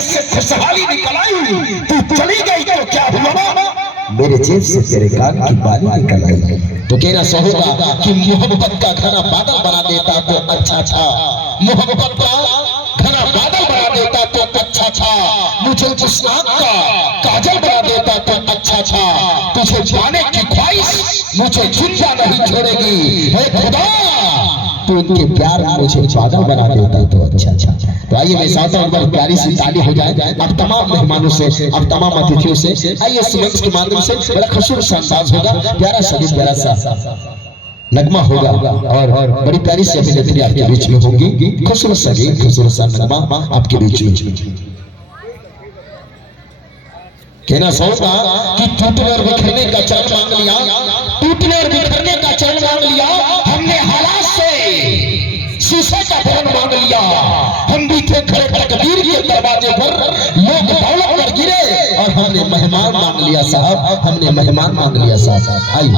नीयत से खुशहाली निकल आई, तू चली गई तो क्या हुआ, मेरे जेब से तेरे कान की बाली निकल आई। तो कहना होगा कि मोहब्बत का घना बादल बना देता तो अच्छा था, मोहब्बत का घना बादल बना देता तो अच्छा था, मुझे उस आँख का काजल बना देता तो अच्छा था, तुझे पाने की ख्वाहिश मुझे जिंदा नहीं छोड़ेगी, हे खुदा तू उनके प्यार में मुझे पागल बना देता तो अच्छा था। तो आइए मैं चाहता हूँ एक प्यारी सी ताली हो जाए अब तमाम मेहमानों से, अब तमाम अतिथियों से। आइए इस मंच के माध्यम से बड़ा खूबसूरत सा अंदाज होगा, प्यारा सा गीत, प्यारा सा नगमा होगा और बड़ी प्यारी सी अभिनेत्री आपके बीच में होगी, खूबसूरत सा गीत, खूबसूरत सा नगमा आपके बीच में। कहना चाहूंगा कि टूटने और बिखरने का चरण मांग लिया, टूटने और बिखरने का चरण मांग लिया, हमने हालात से शीशे का भवन मांग लिया, हम भी थे खड़े तकदीर के दरवाजे पर, लोग दौलत पर गिरे और हमने मेहमान मांग लिया साहब, हमने मेहमान मांग लिया साहब। आई